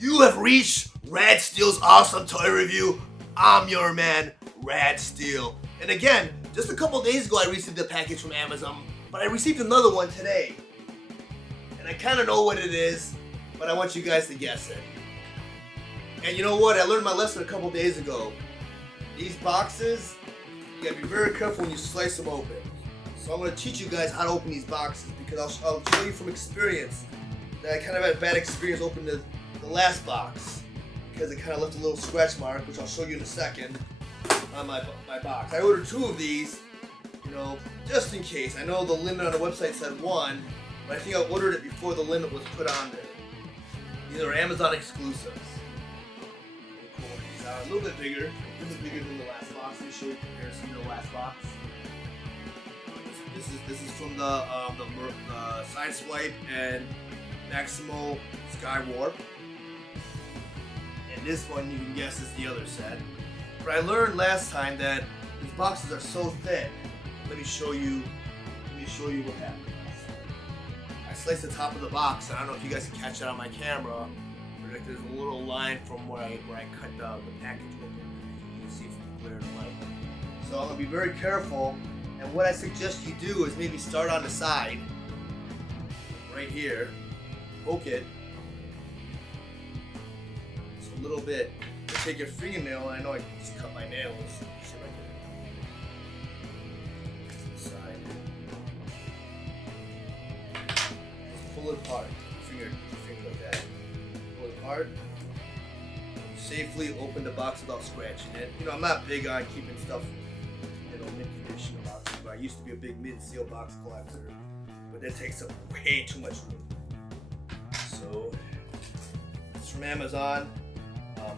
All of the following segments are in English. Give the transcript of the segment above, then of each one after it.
You have reached Rad Steele's awesome toy review. I'm your man, Rad Steele. And again, just a couple days ago I received a package from Amazon, but I received another one today. And I kind of know what it is, but I want you guys to guess it. And you know what? I learned my lesson a couple days ago. These boxes, you gotta be very careful when you slice them open. So I'm gonna teach you guys how to open these boxes because I'll show you from experience that I kind of had a bad experience opening the last box because it kind of left a little scratch mark, which I'll show you in a second on my box. I ordered 2 of these, you know, just in case. I know the limit on the website said 1, but I think I ordered it before the limit was put on there. These are Amazon exclusives. These are a little bit bigger. This is bigger than the last box. Let me show you a comparison to the last box. This is from the Sideswipe and Maximal Skywarp. And this one you can guess is the other set. But I learned last time that these boxes are so thin. Let me show you what happened. I sliced the top of the box, and I don't know if you guys can catch that on my camera. But like there's a little line from where I cut the package open. You can see from the glare of the light. So I'm gonna be very careful. And what I suggest you do is maybe start on the side, right here, poke it, just a little bit. You take your fingernail, and I know I just cut my nails. See if I can. Side. Just pull it apart. Finger like that. Pull it apart. Safely open the box without scratching it. You know, I'm not big on keeping stuff mint condition about it, but I used to be a big mint seal box collector, but that takes up way too much room. So it's from Amazon. I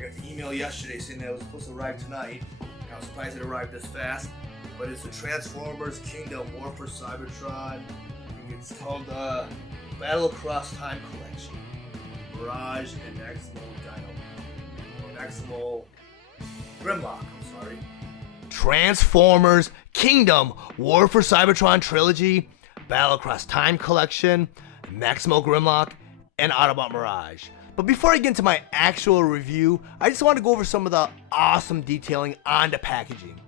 got the email yesterday saying that it was supposed to arrive tonight. I was surprised it arrived this fast, but it's the Transformers Kingdom War for Cybertron. It's called the Battle Across Time Collection. Mirage and Maximal Grimlock, I'm sorry. Transformers Kingdom War for Cybertron Trilogy, Battle Across Time Collection, Maximal Grimlock, and Autobot Mirage. But before I get into my actual review, I just want to go over some of the awesome detailing on the packaging.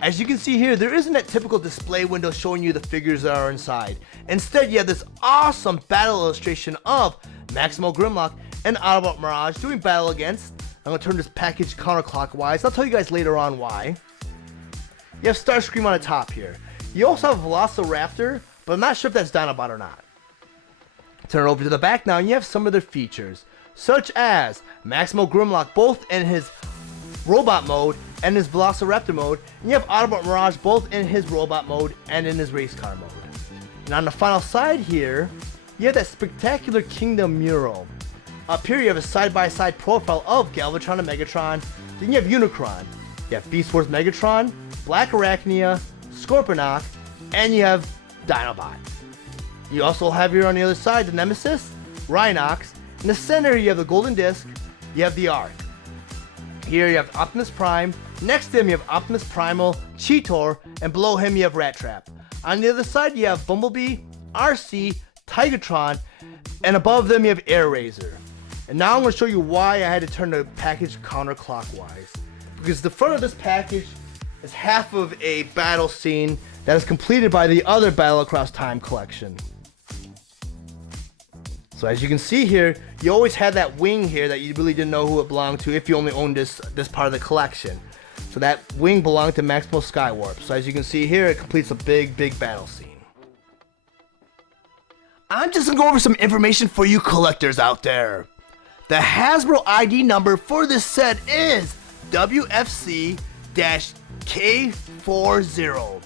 As you can see here, there isn't that typical display window showing you the figures that are inside. Instead, you have this awesome battle illustration of Maximal Grimlock and Autobot Mirage doing battle against. I'm going to turn this package counterclockwise. I'll tell you guys later on why. You have Starscream on the top here. You also have Velociraptor, but I'm not sure if that's Dinobot or not. Turn it over to the back now, and you have some of their features, such as Maximal Grimlock, both in his robot mode and his Velociraptor mode, and you have Autobot Mirage both in his robot mode and in his race car mode. And on the final side here, you have that spectacular Kingdom mural. Up here you have a side-by-side profile of Galvatron and Megatron. Then you have Unicron, you have Beast Wars Megatron, Black Arachnia, Scorponok, and you have Dinobot. You also have here on the other side the Nemesis, Rhinox. In the center you have the Golden Disc, you have the Ark. Here you have Optimus Prime, next to him you have Optimus Primal, Cheetor, and below him you have Rat Trap. On the other side you have Bumblebee, RC, Tigatron, and above them you have Air Razor. And now I'm going to show you why I had to turn the package counterclockwise. Because the front of this package is half of a battle scene that is completed by the other Battle Across Time collection. So as you can see here, you always had that wing here that you really didn't know who it belonged to if you only owned this part of the collection. So that wing belonged to Maximal Skywarp. So as you can see here, it completes a big battle scene. I'm just going to go over some information for you collectors out there. The Hasbro ID number for this set is WFC-K40.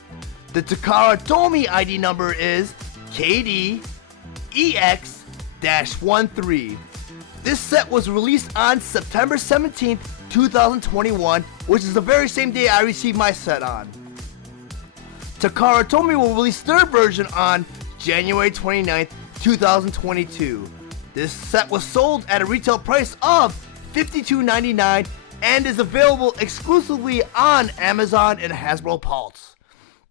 The Takara Tomy ID number is KDEX-13. This set was released on September 17th, 2021, which is the very same day I received my set on. Takara Tomy will release their version on January 29th, 2022. This set was sold at a retail price of $52.99 and is available exclusively on Amazon and Hasbro Pulse.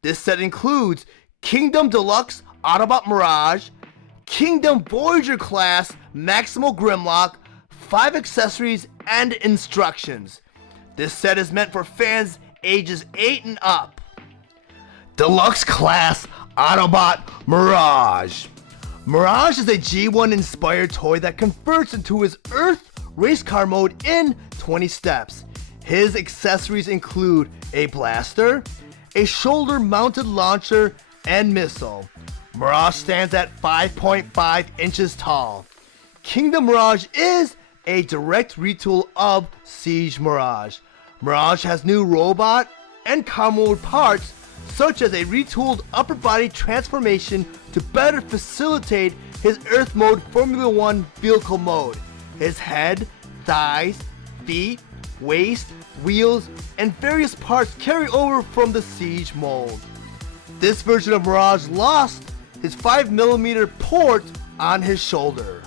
This set includes Kingdom Deluxe Autobot Mirage, Kingdom Voyager class Maximal Grimlock, 5 accessories, and instructions. This set is meant for fans ages 8 and up. Deluxe Class Autobot Mirage. Mirage is a G1 inspired toy that converts into his Earth race car mode in 20 steps. His accessories include a blaster, a shoulder mounted launcher, and missile. Mirage stands at 5.5 inches tall. Kingdom Mirage is a direct retool of Siege Mirage. Mirage has new robot and car mode parts, such as a retooled upper body transformation to better facilitate his Earth mode Formula 1 vehicle mode. His head, thighs, feet, waist, wheels, and various parts carry over from the Siege mold. This version of Mirage lost his 5mm port on his shoulder.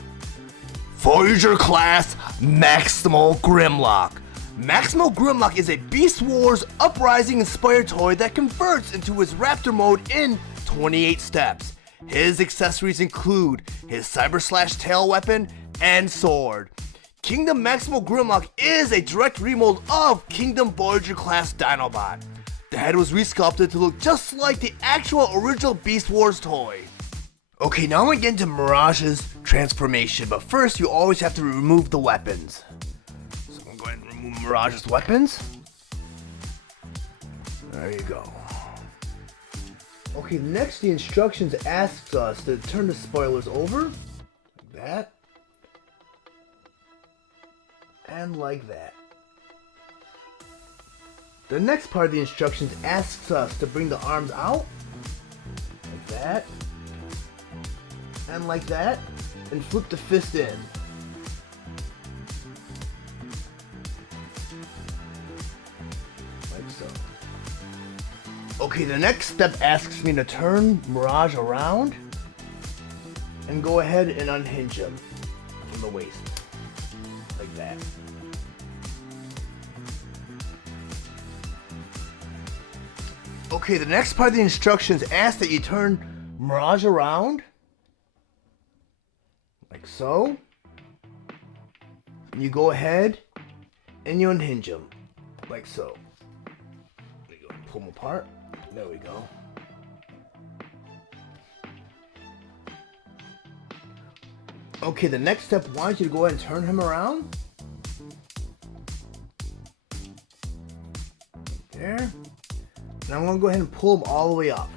Voyager Class Maximal Grimlock. Maximal Grimlock is a Beast Wars Uprising inspired toy that converts into his Raptor mode in 28 steps. His accessories include his Cyber Slash tail weapon and sword. Kingdom Maximal Grimlock is a direct remold of Kingdom Voyager Class Dinobot. The head was resculpted to look just like the actual original Beast Wars toy. Okay, now I'm gonna get into Mirage's transformation, but first you always have to remove the weapons. So I'm gonna go ahead and remove Mirage's weapons. There you go. Okay, next the instructions asks us to turn the spoilers over, like that, and like that. The next part of the instructions asks us to bring the arms out, like that, and like that, and flip the fist in. Like so. Okay, the next step asks me to turn Mirage around and go ahead and unhinge him from the waist. Like that. Okay, the next part of the instructions asks that you turn Mirage around, like so. And you go ahead and you unhinge him, like so. There you go, pull them apart. There we go. Okay, the next step wants you to go ahead and turn him around. There. And I'm going to go ahead and pull him all the way up.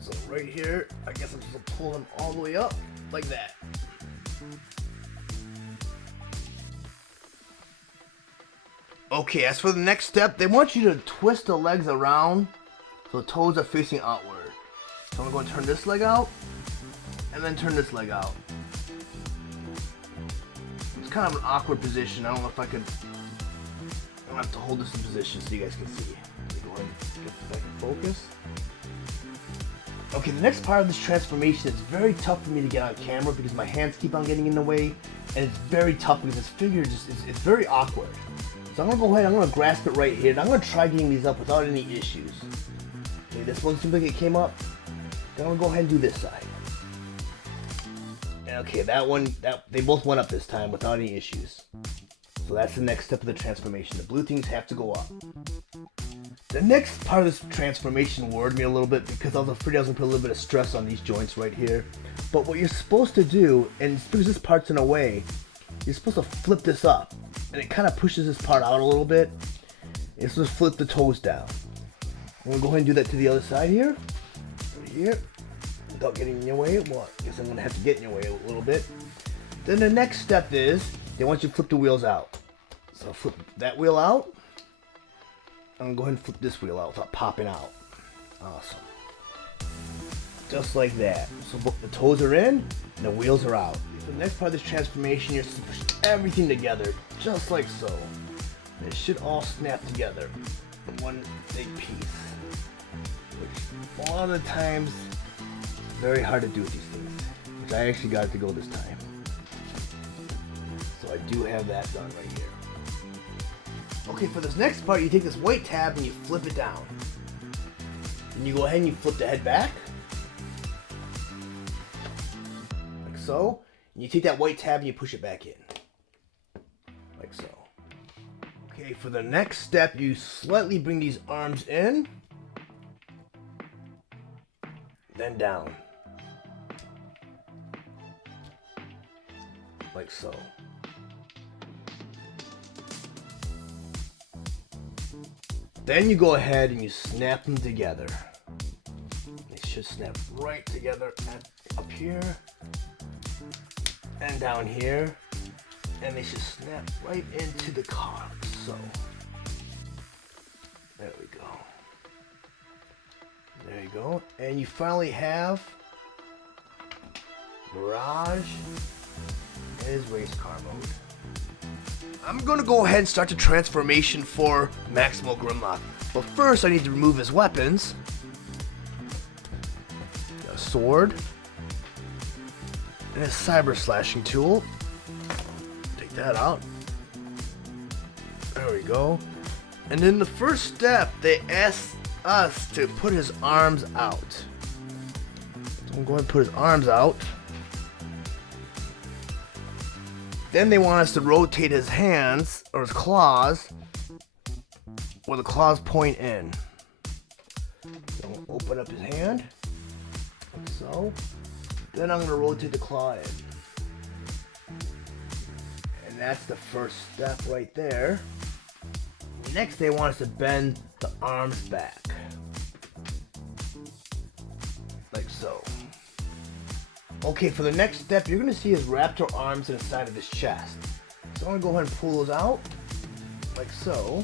So right here, I guess I'm just going to pull him all the way up, like that. Okay, as for the next step, they want you to twist the legs around so the toes are facing outward. So I'm going to turn this leg out, and then turn this leg out. It's kind of an awkward position. I don't know if I could... I'm going to have to hold this in position so you guys can see. Go ahead and get back in focus. Okay, the next part of this transformation is very tough for me to get on camera because my hands keep on getting in the way, and it's very tough because this figure just it's very awkward. So I'm gonna go ahead, I'm gonna grasp it right here, and I'm gonna try getting these up without any issues. Okay, this one seems like it came up. Then I'm gonna go ahead and do this side. And okay, that one, they both went up this time without any issues. So that's the next step of the transformation. The blue things have to go up. The next part of this transformation worried me a little bit because I was afraid I was going to put a little bit of stress on these joints right here. But what you're supposed to do, and because this part's in a way, you're supposed to flip this up. And it kind of pushes this part out a little bit. You're supposed to flip the toes down. I'm going to go ahead and do that to the other side here. Right here. Without getting in your way. Well, I guess I'm going to have to get in your way a little bit. Then the next step is, they want you to flip the wheels out. So flip that wheel out. I'm going to go ahead and flip this wheel out without popping out. Awesome. Just like that. So the toes are in and the wheels are out. For the next part of this transformation, you're supposed to push everything together, just like so. And it should all snap together in one big piece. Which a lot of the times, it's very hard to do with these things. Which I actually got it to go this time. So I do have that done right here. Okay, for this next part, you take this white tab and you flip it down. And you go ahead and you flip the head back. Like so. And you take that white tab and you push it back in. Okay, for the next step, you slightly bring these arms in, then down, like so. Then you go ahead and you snap them together. They should snap right together up here and down here, and they should snap right into the car, like so. There we go. There you go. And you finally have Mirage in his race car mode. I'm gonna go ahead and start the transformation for Maximal Grimlock. But first I need to remove his weapons. A sword. And a cyber slashing tool. Take that out. There we go. And in the first step, they asked us to put his arms out. So I'm going to put his arms out. Then they want us to rotate his hands, or his claws, where the claws point in. So I'll open up his hand, like so. Then I'm going to rotate the claw in. And that's the first step right there. Next, they want us to bend the arms back, like so. Okay, for the next step, you're going to see his raptor arms inside of his chest. So I'm going to go ahead and pull those out, like so.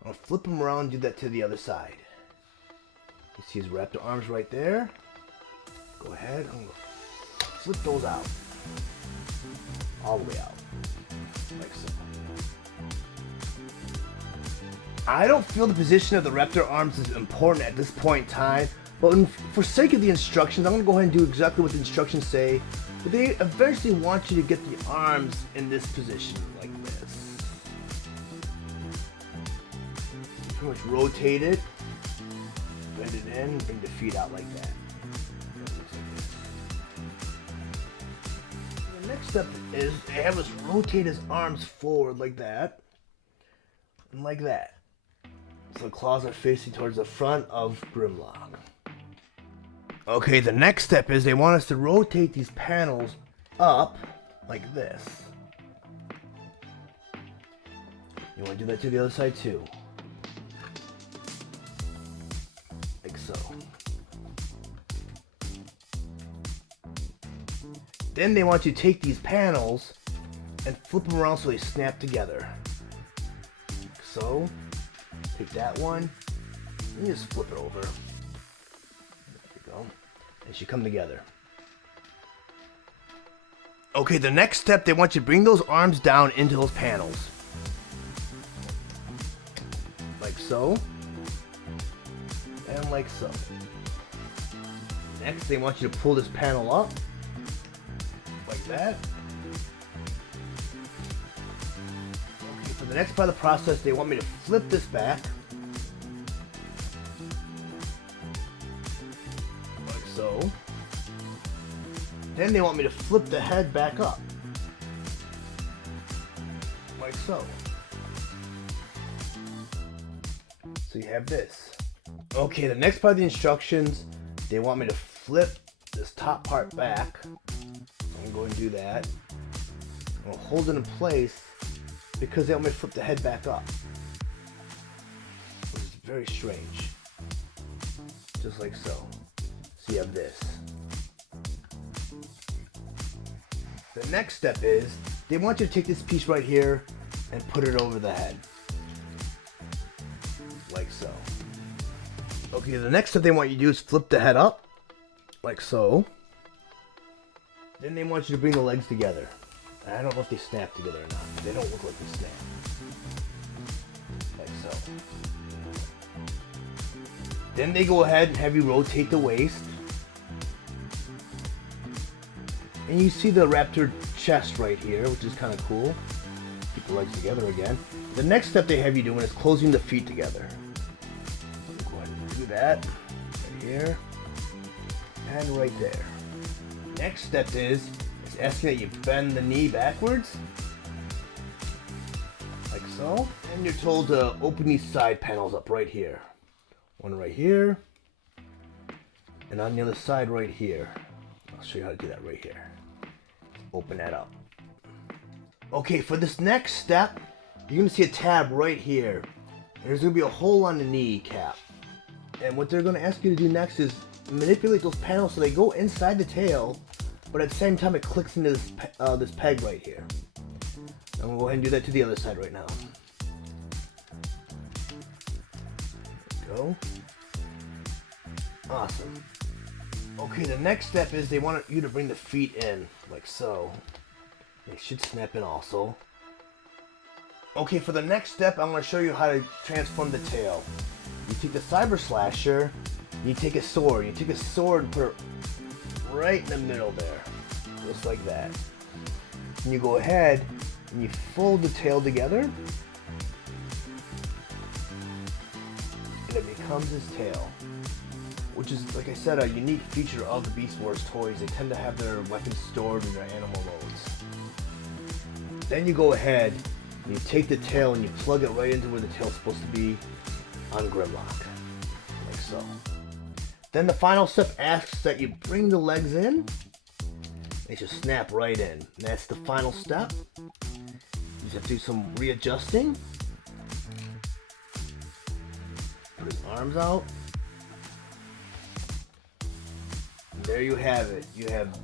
I'm going to flip them around and do that to the other side. You see his raptor arms right there. Go ahead, I'm going to flip those out. All the way out, like so. I don't feel the position of the raptor arms is important at this point in time, but for sake of the instructions, I'm going to go ahead and do exactly what the instructions say. But they eventually want you to get the arms in this position, like this. Pretty much rotate it, bend it in, bring the feet out like that. The next step is they have us rotate his arms forward like that, and like that. So the claws are facing towards the front of Grimlock. Okay, the next step is they want us to rotate these panels up like this. You want to do that to the other side too. Like so. Then they want you to take these panels and flip them around so they snap together. Like so. Take that one, and just flip it over. There you go. They should come together. Okay, the next step, they want you to bring those arms down into those panels. Like so. And like so. Next, they want you to pull this panel up. Like that. For the next part of the process, they want me to flip this back, like so. Then they want me to flip the head back up, like so. So you have this. Okay, the next part of the instructions, they want me to flip this top part back. So I'm going to do that. I'm going to hold it in place, because they want me to flip the head back up, which is very strange. Just like so. So you have this. The next step is, they want you to take this piece right here and put it over the head. Like so. Okay, the next step they want you to do is flip the head up, like so. Then they want you to bring the legs together. I don't know if they snap together or not. They don't look like they snap. Like so. Then they go ahead and have you rotate the waist. And you see the raptor chest right here, which is kind of cool. Keep the legs together again. The next step they have you doing is closing the feet together. So go ahead and do that. Right here. And right there. Next step is asking that you bend the knee backwards, like so. And you're told to open these side panels up right here. One right here. And on the other side right here. I'll show you how to do that right here. Open that up. Okay, for this next step, you're going to see a tab right here. And there's going to be a hole on the kneecap. And what they're going to ask you to do next is manipulate those panels so they go inside the tail, but at the same time it clicks into this peg right here. I'm going to go ahead and do that to the other side right now. There we go. Awesome. Okay, the next step is they want you to bring the feet in, like so. They should snap in also. Okay, for the next step, I'm going to show you how to transform the tail. You take the Cyber Slasher, you take a sword. You take a sword and put it right in the middle there, just like that. And you go ahead and you fold the tail together, and it becomes his tail. Which is, like I said, a unique feature of the Beast Wars toys. They tend to have their weapons stored in their animal modes. Then you go ahead and you take the tail and you plug it right into where the tail's supposed to be on Grimlock, like so. Then the final step asks that you bring the legs in. They should snap right in. And that's the final step. You just have to do some readjusting. Put his arms out. And there you have it. You have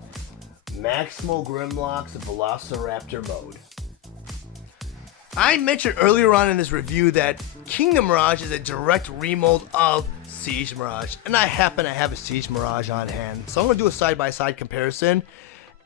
Maximal Grimlock's Velociraptor mode. I mentioned earlier on in this review that Kingdom Mirage is a direct remold of Siege Mirage, and I happen to have a Siege Mirage on hand, so I'm going to do a side-by-side comparison.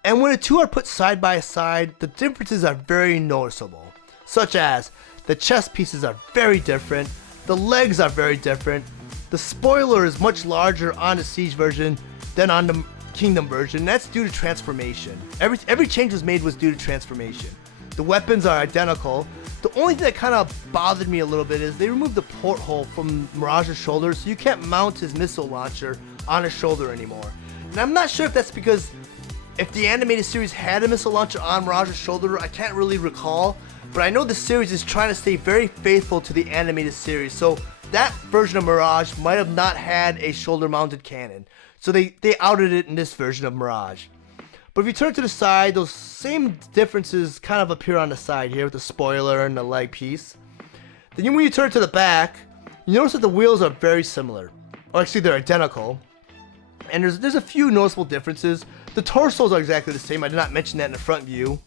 And when the two are put side by side, the differences are very noticeable, such as the chest pieces are very different, the legs are very different, the spoiler is much larger on the Siege version than on the Kingdom version. That's due to transformation. Every change was made was due to transformation. The weapons are identical. The only thing that kind of bothered me a little bit is they removed the porthole from Mirage's shoulder, so you can't mount his missile launcher on his shoulder anymore. And I'm not sure if that's because if the animated series had a missile launcher on Mirage's shoulder, I can't really recall. But I know the series is trying to stay very faithful to the animated series, so that version of Mirage might have not had a shoulder-mounted cannon. So they outed it in this version of Mirage. But if you turn to the side, those same differences kind of appear on the side here with the spoiler and the leg piece. Then when you turn to the back, you notice that the wheels are very similar. Or actually, they're identical. And there's a few noticeable differences. The torsos are exactly the same. I did not mention that in the front view.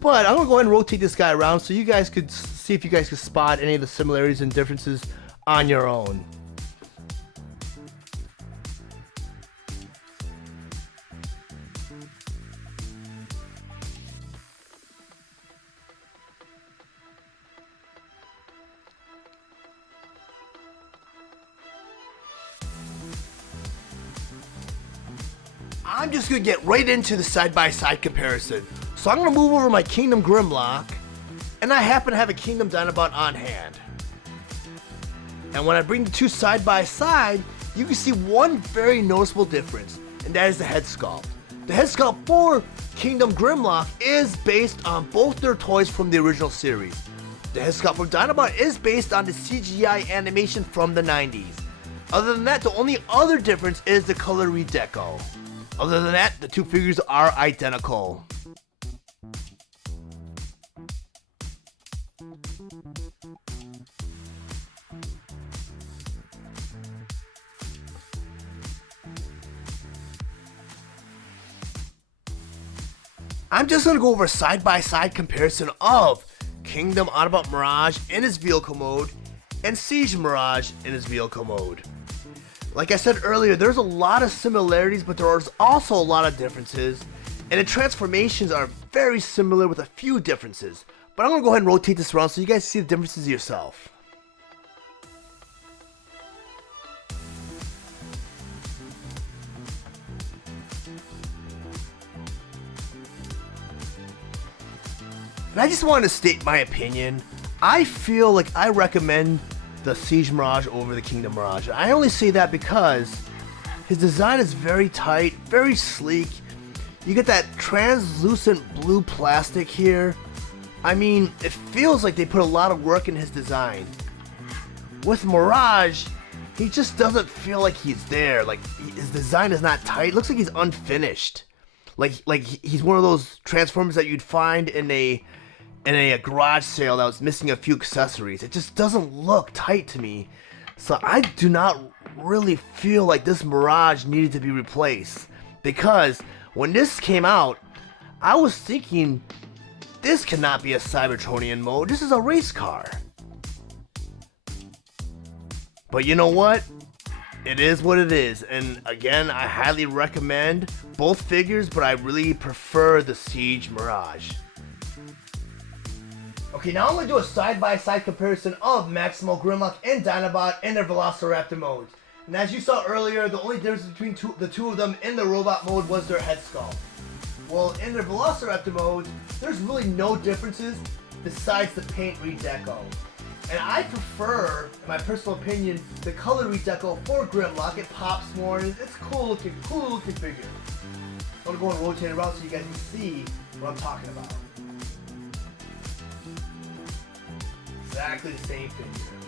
But I'm going to go ahead and rotate this guy around so you guys could see if you guys could spot any of the similarities and differences on your own. I'm just going to get right into the side-by-side comparison. So I'm going to move over my Kingdom Grimlock, and I happen to have a Kingdom Dinobot on hand. And when I bring the two side-by-side, you can see one very noticeable difference, and that is the head sculpt. The head sculpt for Kingdom Grimlock is based on both their toys from the original series. The head sculpt for Dinobot is based on the CGI animation from the 90s. Other than that, the only other difference is the color redeco. Other than that, the two figures are identical. I'm just going to go over a side-by-side comparison of Kingdom Autobot Mirage in its vehicle mode and Siege Mirage in its vehicle mode. Like I said earlier, there's a lot of similarities, but there's also a lot of differences, and the transformations are very similar with a few differences. But I'm going to go ahead and rotate this around so you guys see the differences yourself. And I just wanted to state my opinion. I feel like I recommend the Siege Mirage over the Kingdom Mirage. I only say that because his design is very tight, very sleek. You get that translucent blue plastic here I mean, it feels like they put a lot of work in his design. With Mirage, he just doesn't feel like he's there. Like, his design is not tight. It looks like he's unfinished. Like he's one of those Transformers that you'd find in a garage sale that was missing a few accessories. It just doesn't look tight to me. So I do not really feel like this Mirage needed to be replaced. Because when this came out, I was thinking, this cannot be a Cybertronian mode. This is a race car. But you know what? It is what it is. And again, I highly recommend both figures, but I really prefer the Siege Mirage. Okay, now I'm going to do a side-by-side comparison of Maximal Grimlock and Dinobot in their Velociraptor modes. And as you saw earlier, the only difference between the two of them in the robot mode was their head sculpt. Well, in their Velociraptor modes, there's really no differences besides the paint redeco. And I prefer, in my personal opinion, the color redeco for Grimlock. It pops more, and it's cool looking figure. I'm going to go and rotate it around so you guys can see what I'm talking about. Exactly the same figure.